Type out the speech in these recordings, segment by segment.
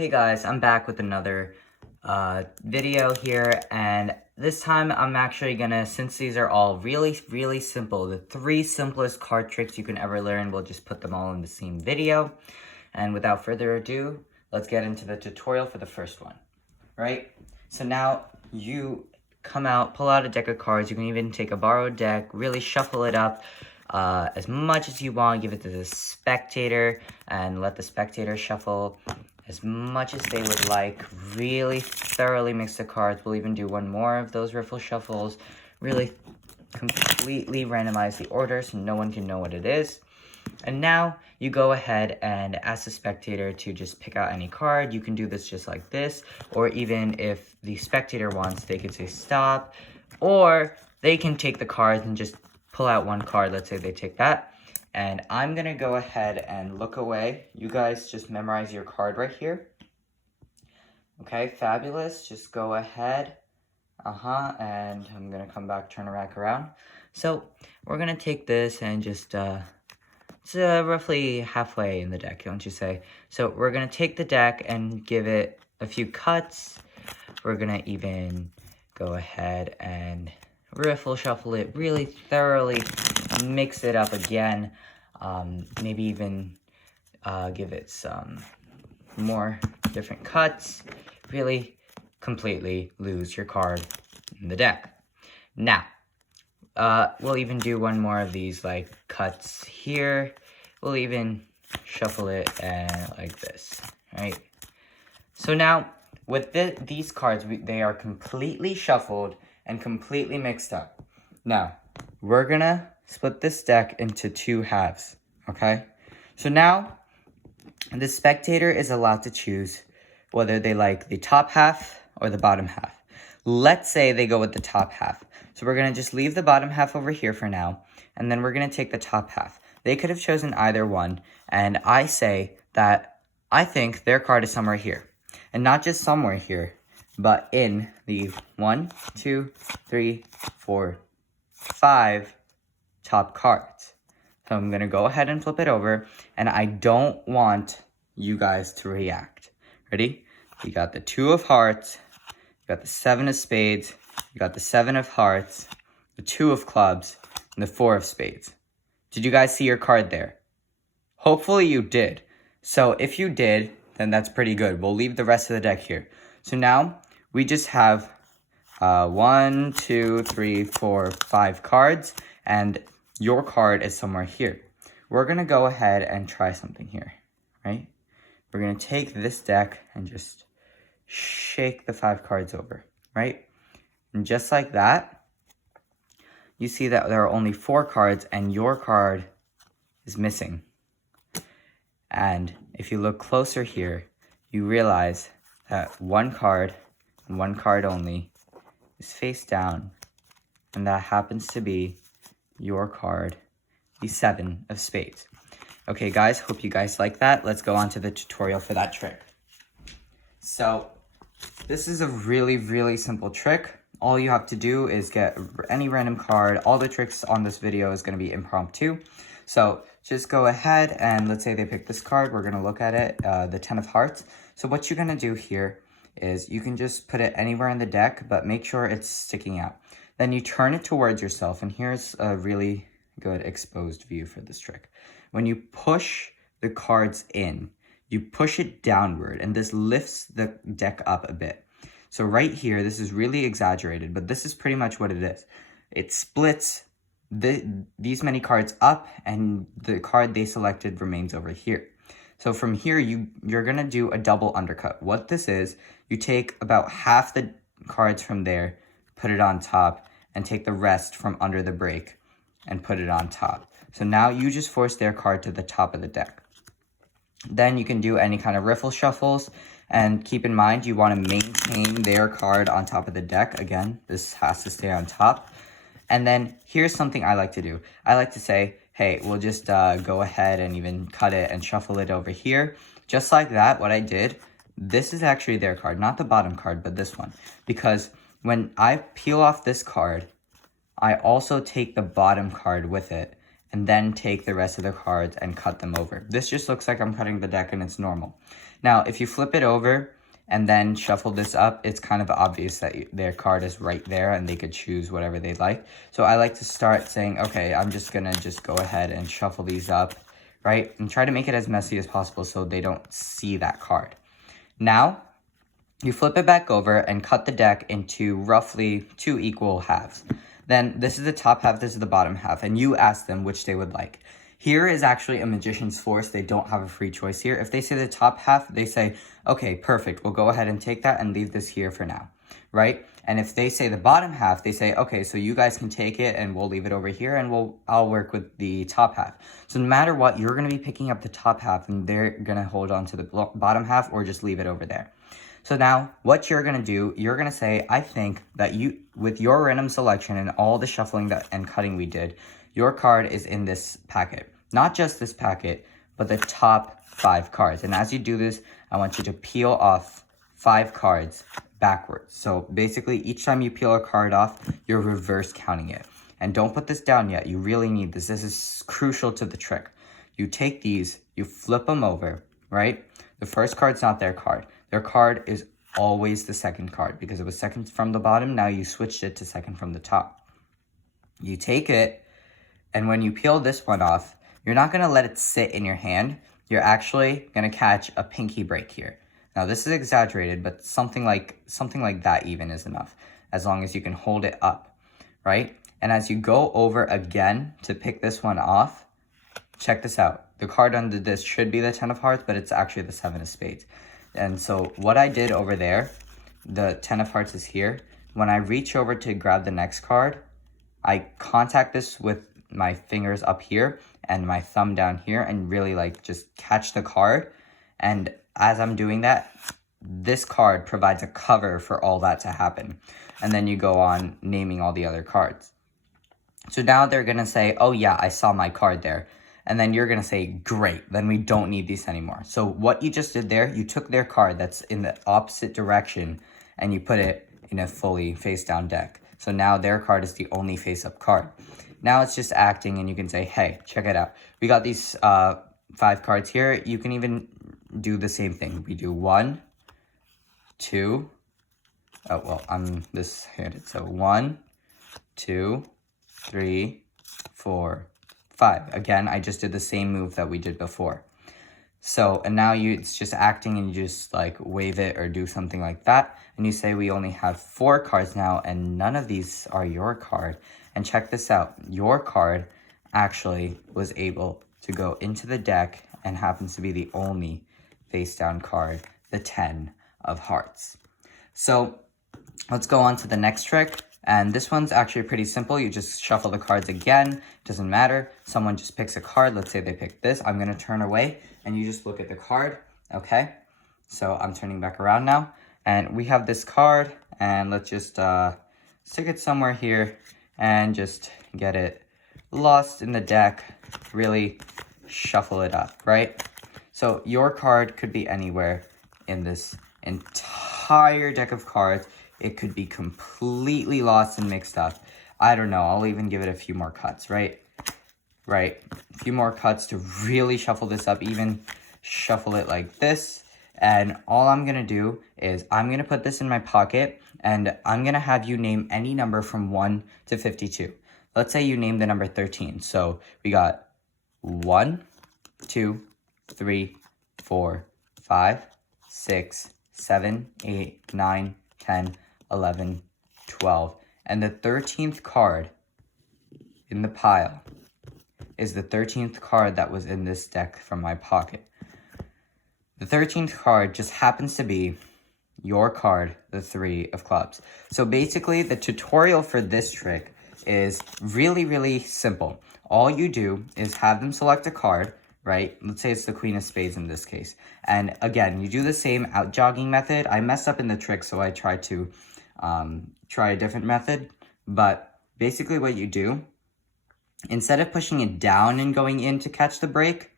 Hey guys, I'm back with another video here, and this time I'm actually gonna, since these are all really simple, the 3 simplest card tricks you can ever learn, we'll just put them all in the same video. And without further ado, let's get into the tutorial for the first one, right? So now you come out, pull out a deck of cards. You can even take a borrowed deck, really shuffle it up as much as you want, give it to the spectator, and let the spectator shuffle as much as they would like. Really thoroughly mix the cards. We'll even do one more of those riffle shuffles. Really completely randomize the order so no one can know what it is. And now you go ahead and ask the spectator to just pick out any card. You can do this just like this, or even if the spectator wants, they could say stop, or they can take the cards and just pull out one card. Let's say they take that. And I'm going to go ahead and look away. You guys just memorize your card right here. Okay, fabulous. Just go ahead. And I'm going to come back, turn it back around. So we're going to take this and just, it's roughly halfway in the deck, don't you say? So we're going to take the deck and give it a few cuts. We're going to even go ahead and riffle shuffle it really thoroughly, mix it up again, maybe even give it some more different cuts, really completely lose your card in the deck. Now, we'll even do one more of these like cuts here. We'll even shuffle it like this, right? So now, with these cards, they are completely shuffled and completely mixed up. Now, we're gonna split this deck into 2 halves, okay? So now, the spectator is allowed to choose whether they like the top half or the bottom half. Let's say they go with the top half. So we're gonna just leave the bottom half over here for now, and then we're gonna take the top half. They could have chosen either one, and I say that I think their card is somewhere here. And not just somewhere here, but in the 1, 2, 3, 4, 5 top cards. So I'm going to go ahead and flip it over, and I don't want you guys to react. Ready? You got the 2 of hearts, you got the 7 of spades, you got the 7 of hearts, the 2 of clubs, and the 4 of spades. Did you guys see your card there? Hopefully you did. So if you did, then that's pretty good. We'll leave the rest of the deck here. So now we just have 1, 2, 3, 4, 5 cards, and your card is somewhere here. We're gonna go ahead and try something here, right? We're gonna take this deck and just shake the 5 cards over, right? And just like that, you see that there are only 4 cards and your card is missing. And if you look closer here, you realize that 1 card, and 1 card only, is face down. And that happens to be your card, the 7 of spades. Okay guys, hope you guys like that. Let's go on to the tutorial for that trick. So, this is a really simple trick. All you have to do is get any random card. All the tricks on this video is going to be impromptu. So just go ahead and let's say they pick this card. We're going to look at it, the 10 of hearts. So what you're going to do here is you can just put it anywhere in the deck, but make sure it's sticking out. Then you turn it towards yourself, and here's a really good exposed view for this trick. When you push the cards in, you push it downward, and this lifts the deck up a bit. So right here, this is really exaggerated, but this is pretty much what it is. It splits these many cards up, and the card they selected remains over here. So from here, you're going to do a double undercut. What this is, you take about half the cards from there, put it on top, and take the rest from under the break and put it on top. So now you just force their card to the top of the deck. Then you can do any kind of riffle shuffles, and keep in mind you want to maintain their card on top of the deck. Again, this has to stay on top. And then here's something I like to do. I like to say, hey, we'll just go ahead and even cut it and shuffle it over here. Just like that, what I did, this is actually their card, not the bottom card, but this one. Because when I peel off this card, I also take the bottom card with it, and then take the rest of the cards and cut them over. This just looks like I'm cutting the deck and it's normal. Now, if you flip it over and then shuffle this up, it's kind of obvious that their card is right there and they could choose whatever they like. So I like to start saying, okay, I'm just gonna go ahead and shuffle these up, right? And try to make it as messy as possible so they don't see that card. Now, you flip it back over and cut the deck into roughly 2 equal halves. Then this is the top half, this is the bottom half, and you ask them which they would like. Here is actually a magician's force. They don't have a free choice here. If they say the top half, they say, okay, perfect. We'll go ahead and take that and leave this here for now, right? And if they say the bottom half, they say, okay, so you guys can take it and we'll leave it over here and I'll work with the top half. So no matter what, you're going to be picking up the top half and they're going to hold on to the bottom half or just leave it over there. So now what you're going to do, you're going to say, I think that with your random selection and all the shuffling and cutting we did, your card is in this packet. Not just this packet, but the top 5 cards. And as you do this, I want you to peel off 5 cards backwards. So basically, each time you peel a card off, you're reverse counting it. And don't put this down yet. You really need this. This is crucial to the trick. You take these, you flip them over, right? The first card's not their card. Their card is always the second card because it was second from the bottom. Now you switched it to second from the top. You take it, and when you peel this one off, you're not going to let it sit in your hand. You're actually going to catch a pinky break here. Now, this is exaggerated, but something like that even is enough, as long as you can hold it up, right? And as you go over again to pick this one off, check this out. The card under this should be the 10 of hearts, but it's actually the 7 of spades. And so what I did over there, the 10 of hearts is here. When I reach over to grab the next card, I contact this with my fingers up here and my thumb down here and really just catch the card. And as I'm doing that, this card provides a cover for all that to happen. And then you go on naming all the other cards. So now they're going to say, oh yeah, I saw my card there. And then you're going to say, great, then we don't need these anymore. So what you just did there, you took their card that's in the opposite direction and you put it in a fully face down deck. So now their card is the only face up card. Now it's just acting and you can say, hey, check it out. We got these 5 cards here. You can even do the same thing. We do 1, 2. Oh, well, I'm this-handed. So 1, 2, 3, 4, 5. Again, I just did the same move that we did before. So, and now it's just acting and you just wave it or do something like that. And you say we only have 4 cards now and none of these are your card. And check this out. Your card actually was able to go into the deck and happens to be the only face down card, the 10 of hearts. So let's go on to the next trick. And this one's actually pretty simple. You just shuffle the cards again. Doesn't matter. Someone just picks a card. Let's say they pick this. I'm going to turn away and you just look at the card. Okay. So I'm turning back around now. And we have this card. And let's just stick it somewhere here and just get it lost in the deck. Really shuffle it up, right? So your card could be anywhere in this entire deck of cards. It could be completely lost and mixed up. I don't know. I'll even give it a few more cuts, right? Right. A few more cuts to really shuffle this up. Even shuffle it like this. And all I'm going to do is I'm going to put this in my pocket. And I'm going to have you name any number from 1 to 52. Let's say you name the number 13. So we got 1, 2, 3, 4, 5, 6, 7, 8, 9, 10, 11, 12. And the 13th card in the pile is the 13th card that was in this deck from my pocket. The 13th card just happens to be your card, the 3 of clubs. So basically, the tutorial for this trick is really, really simple. All you do is have them select a card, right? Let's say it's the Queen of Spades in this case. And again, you do the same out jogging method. I messed up in the trick, so I tried to try a different method. But basically what you do, instead of pushing it down and going in to catch the break,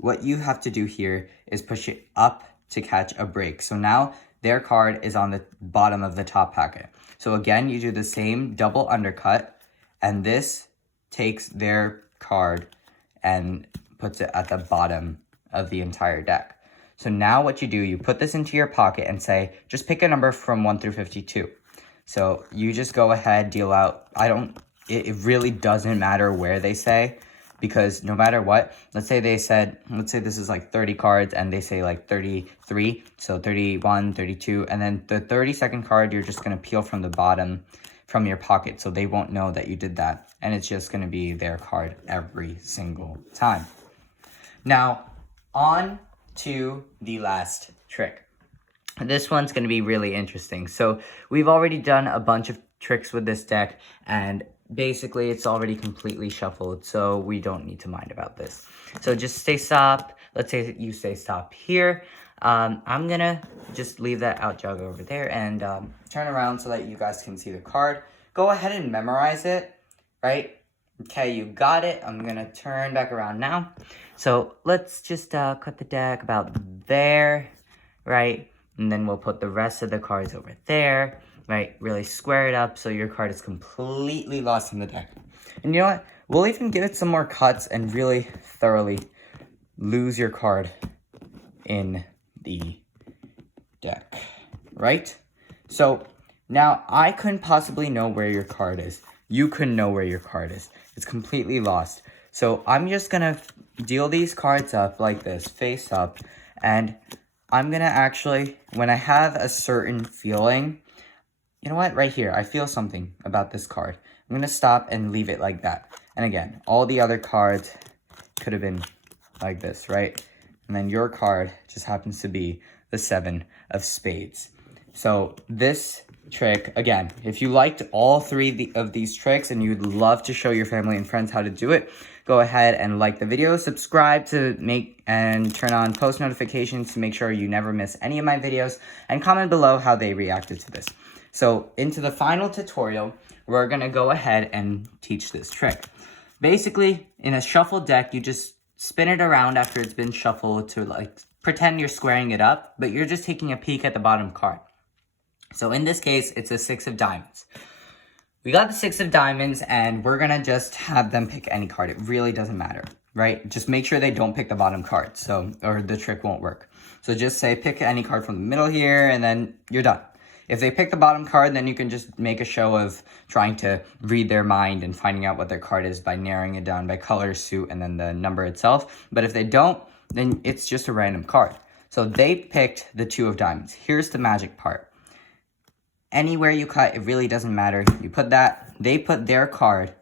what you have to do here is push it up to catch a break. So now their card is on the bottom of the top packet. So again, you do the same double undercut, and this takes their card and puts it at the bottom of the entire deck. So now what you do, you put this into your pocket and say, just pick a number from 1 through 52. So you just go ahead, deal out. It really doesn't matter where they say, because no matter what, let's say this is like 30 cards and they say like 33, so 31, 32, and then the 32nd card, you're just going to peel from the bottom from your pocket, so they won't know that you did that, and it's just going to be their card every single time. Now, on to the last trick. This one's going to be really interesting. So we've already done a bunch of tricks with this deck, and basically it's already completely shuffled, so we don't need to mind about this. So just stay stop. Let's say you stay stop here. I'm going to just leave that out jug over there and turn around so that you guys can see the card. Go ahead and memorize it, right? Okay, you got it. I'm going to turn back around now. So let's just cut the deck about there, right? And then we'll put the rest of the cards over there, right? Really square it up so your card is completely lost in the deck. And you know what? We'll even give it some more cuts and really thoroughly lose your card in the deck, right? So now I couldn't possibly know where your card is. You couldn't know where your card is. It's completely lost. So I'm just gonna deal these cards up like this, face up, and I'm gonna actually, when I have a certain feeling, you know what, right here, I feel something about this card. I'm gonna stop and leave it like that. And again, all the other cards could have been like this, right? And then your card just happens to be the 7 of spades. So this trick, again, if you liked all three of these tricks and you'd love to show your family and friends how to do it, go ahead and like the video, subscribe to and turn on post notifications to make sure you never miss any of my videos, and comment below how they reacted to this. So into the final tutorial, we're gonna go ahead and teach this trick. Basically, in a shuffled deck, you just spin it around after it's been shuffled to like pretend you're squaring it up, but you're just taking a peek at the bottom card. So in this case, it's a 6 of diamonds. We got the 6 of diamonds, and we're gonna just have them pick any card. It really doesn't matter, right? Just make sure they don't pick the bottom card, or the trick won't work. So just say pick any card from the middle here, and then you're done. If they pick the bottom card, then you can just make a show of trying to read their mind and finding out what their card is by narrowing it down by color, suit, and then the number itself. But if they don't, then it's just a random card. So they picked the 2 of diamonds. Here's the magic part. Anywhere you cut, it really doesn't matter. You put that, they put their card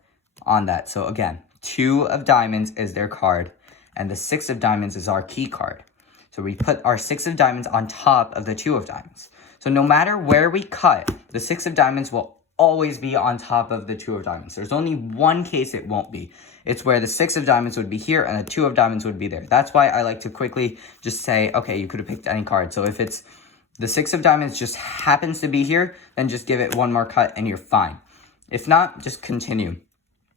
on that. So again, 2 of diamonds is their card, and the 6 of diamonds is our key card. So we put our 6 of diamonds on top of the 2 of diamonds. So no matter where we cut, the 6 of diamonds will always be on top of the 2 of diamonds. There's only one case it won't be. It's where the 6 of diamonds would be here and the 2 of diamonds would be there. That's why I like to quickly just say, okay, you could have picked any card. So if it's the 6 of diamonds just happens to be here, then just give it one more cut and you're fine. If not, just continue.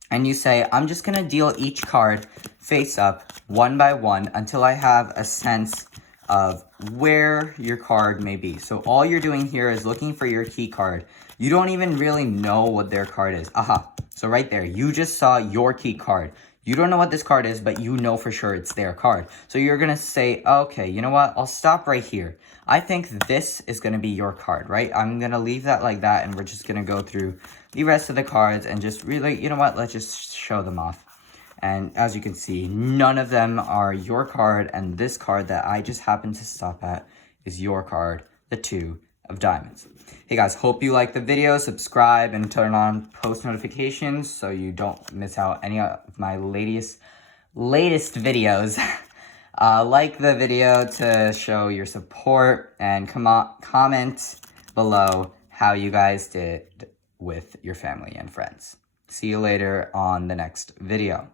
And you say, I'm just going to deal each card face up one by one until I have a sense of where your card may be. So all you're doing here is looking for your key card. You don't even really know what their card is. Aha. So right there, you just saw your key card. You don't know what this card is, but you know for sure it's their card. So you're going to say, okay, you know what? I'll stop right here. I think this is going to be your card, right? I'm going to leave that like that, and we're just going to go through the rest of the cards and just really, you know what? Let's just show them off. And as you can see, none of them are your card, and this card that I just happened to stop at is your card, the 2 of diamonds. Hey guys, hope you liked the video. Subscribe and turn on post notifications so you don't miss out any of my latest videos. Like the video to show your support, and comment below how you guys did with your family and friends. See you later on the next video.